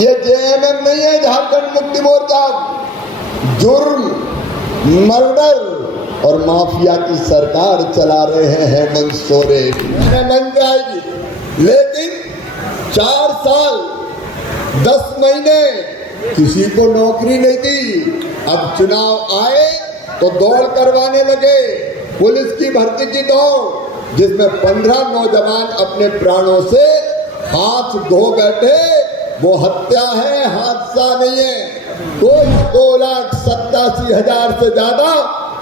ये जेएमएम नहीं है, झारखंड मुक्ति मोर्चा जुर्म, मर्डर और माफिया की सरकार चला रहे हैं हेमंत सोरेन। मैंने मन जाएगी, लेकिन 4 साल 10 महीने किसी को नौकरी नहीं दी। अब चुनाव आए तो दौड़ करवाने लगे, पुलिस की भर्ती की दौड़, जिसमें 15 नौजवान अपने प्राणों से हाथ धो बैठे। वो हत्या है, हादसा नहीं है। कोई 2,87,000 से ज्यादा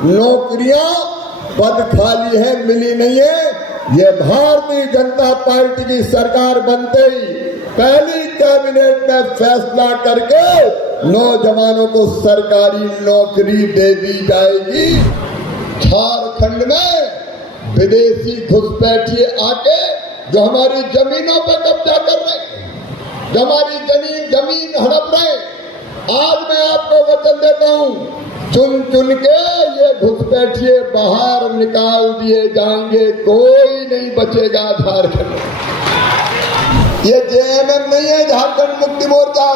नौकरियां पद खाली है, मिली नहीं है। ये भारतीय जनता पार्टी की सरकार बनते ही पहली कैबिनेट में फैसला करके नौजवानों को सरकारी नौकरी दे दी जाएगी। झारखंड में विदेशी घुसपैठिए आके जो हमारी जमीनों पर कब्जा कर रहे, जो हमारी जमीन हड़प रहे, आज मैं आपको वचन देता हूं, चुन चुन के ये घुसपैठिए बाहर निकाल दिए जाएंगे। कोई नहीं बचेगा झारखंड में। ये जेएमएम नहीं है, झारखंड मुक्ति मोर्चा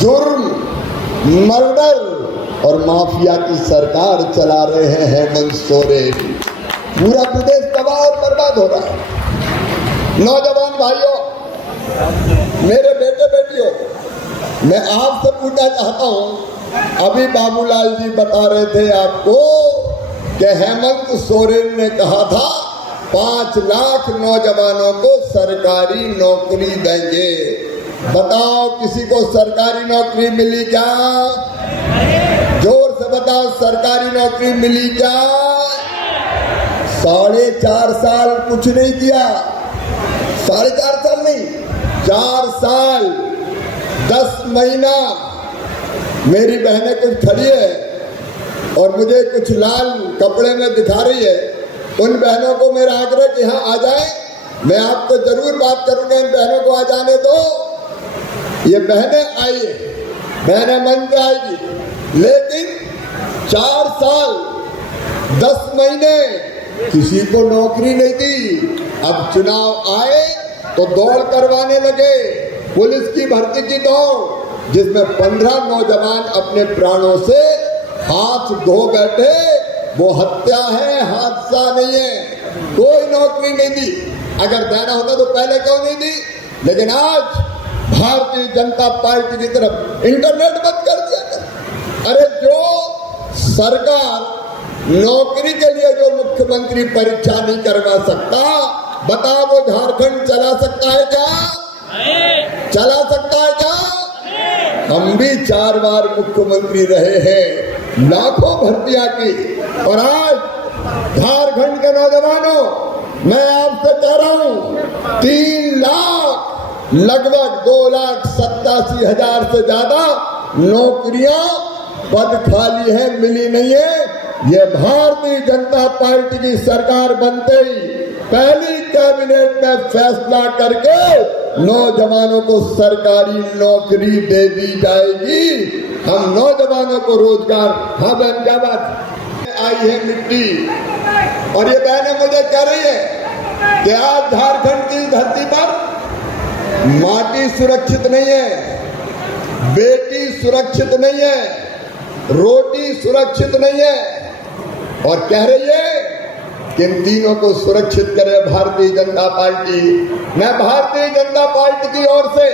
जुर्म, मर्डर और माफिया की सरकार चला रहे हैं हेमंत सोरेन। पूरा प्रदेश तबाह और बर्बाद हो रहा है। नौजवान भाइयों, मेरे बेटे बेटियों, मैं आपसे पूछना चाहता हूं, अभी बाबूलाल जी बता रहे थे आपको कि हेमंत सोरेन ने कहा था 5 लाख नौजवानों को सरकारी नौकरी देंगे। बताओ, किसी को सरकारी नौकरी मिली क्या? जोर से बताओ, सरकारी नौकरी मिली क्या? 4.5 साल कुछ नहीं किया। 4.5 साल नहीं, 4 साल 10 महीना। मेरी बहनें कुछ खड़ी है और मुझे कुछ लाल कपड़े में दिखा रही है। उन बहनों को मेरा आग्रह कि यहाँ आ जाए। मैं आपको जरूर बात करूंगा, इन बहनों को आ जाने दो। ये बहनें आई है, बहनें मन पे आएगी, लेकिन 4 साल 10 महीने किसी को नौकरी नहीं दी। अब चुनाव आए तो दौड़ करवाने लगे, पुलिस की भर्ती की दौड़, जिसमें 15 नौजवान अपने प्राणों से हाथ धो बैठे। वो हत्या है, हादसा नहीं है। कोई नौकरी नहीं दी। अगर देना होता तो पहले क्यों नहीं दी? लेकिन आज भारतीय जनता पार्टी की तरफ इंटरनेट बंद कर दिया। अरे जो सरकार नौकरी के लिए जो मुख्यमंत्री परीक्षा नहीं करवा सकता, बताओ वो झारखंड चला सकता है क्या? चला सकता है क्या? हम भी 4 बार मुख्यमंत्री रहे हैं, लाखों भर्तियां की। और आज झारखंड के नौजवानों, मैं आपसे कह रहा हूं, 3 लाख लगभग 2,87,000 से ज्यादा नौकरियां पद खाली है, मिली नहीं है। ये भारतीय जनता पार्टी की सरकार बनते ही पहली कैबिनेट में फैसला करके नौजवानों को सरकारी नौकरी दे दी जाएगी। हम नौजवानों को रोजगार। हाँ बहन, क्या बात आई है मिट्टी। और ये बहनें मुझे कह रही है कि आज झारखंड की धरती पर माटी सुरक्षित नहीं है, बेटी सुरक्षित नहीं है, रोटी सुरक्षित नहीं है। और कह रही है कि इन तीनों को सुरक्षित करे भारतीय जनता पार्टी। मैं भारतीय जनता पार्टी की ओर से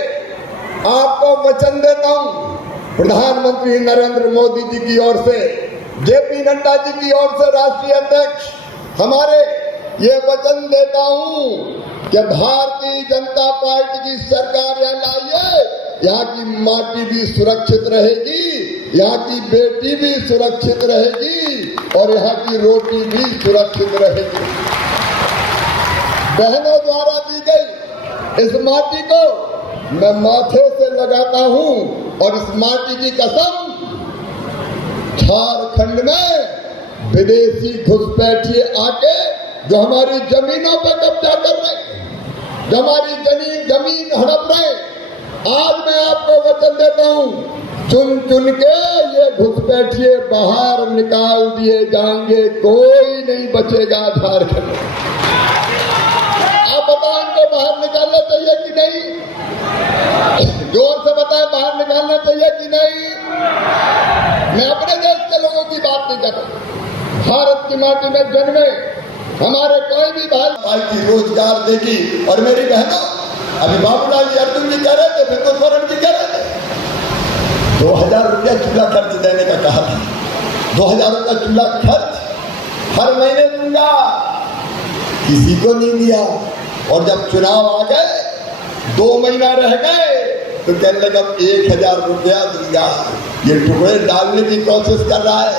आपको वचन देता हूं, प्रधानमंत्री नरेंद्र मोदी जी की ओर से, जेपी नड्डा जी की ओर से, राष्ट्रीय अध्यक्ष हमारे, ये वचन देता हूं कि भारतीय जनता पार्टी की सरकार यहाँ लाइए, यहाँ की माटी भी सुरक्षित रहेगी, यहाँ की बेटी भी सुरक्षित रहेगी और यहाँ की रोटी भी सुरक्षित रहेगी। बहनों द्वारा दी गई इस माटी को मैं माथे से लगाता हूं और इस माटी की कसम, झारखंड में विदेशी घुसपैठिए आके जो हमारी जमीनों पर कब्जा कर रहे, जो हमारी जमीन हड़प रहे, आज मैं आपको वचन देता हूं, चुन चुन के ये घुसपैठिए बाहर निकाल दिए जाएंगे। कोई नहीं बचेगा झारखंड में। आप बताओ, इनको बाहर निकालना चाहिए कि नहीं? जोर से है बाहर निकालना चाहिए कि नहीं? मैं अपने देश के लोगों की बात नहीं कर रहा। भारत की माटी में जन्मे हमारे कोई भी भाई की रोजगार देगी। और मेरी बहनों, अभी बाबूलाल जी अर्जुन जी कह रहे थे, फिर तो स्वर्ण जी कह रहे थे 2000 रुपया चूल्हा खर्च देने का कहा था। 2000 रुपया चूल्हा खर्च हर महीने दूंगा, किसी को नहीं दिया। और जब चुनाव आ गए, 2 महीना रह गए, तो कहने लगा 1000 रुपया दूंगा। ये टुकड़े डालने की कोशिश कर रहा है।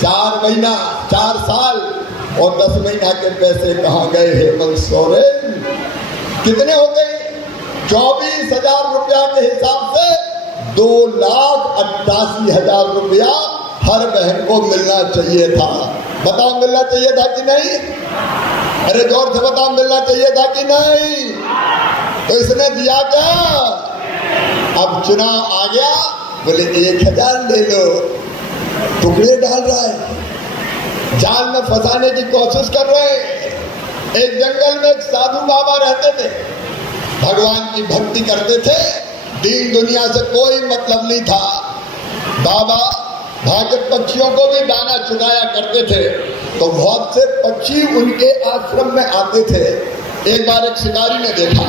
4 महीना, 4 साल और 10 महीना के पैसे कहाँ गए हेमंत सोरेन? कितने हो गए? 24,000 रुपया के हिसाब से 2,88,000 रुपया हर बहन को मिलना चाहिए था। बताओ मिलना चाहिए था कि नहीं? अरे जोर से बताओ मिलना चाहिए था कि नहीं? तो इसने दिया क्या? अब चुनाव आ गया, बोले 1000 ले लो। टुकड़े डाल रहा है, जाल में फंसाने की कोशिश कर रहे हैं। एक जंगल में एक साधु बाबा रहते थे, भगवान की भक्ति करते थे, दीन दुनिया से कोई मतलब नहीं था। बाबा भागवत पक्षियों को भी दाना चुराया करते थे, तो बहुत से पक्षी उनके आश्रम में आते थे। एक बार एक शिकारी ने देखा,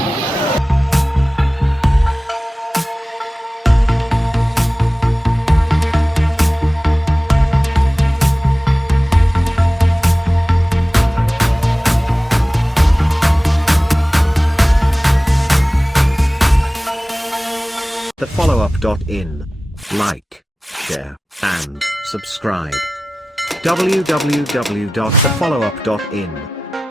thefollowup.in. Like, share, and subscribe. www.thefollowup.in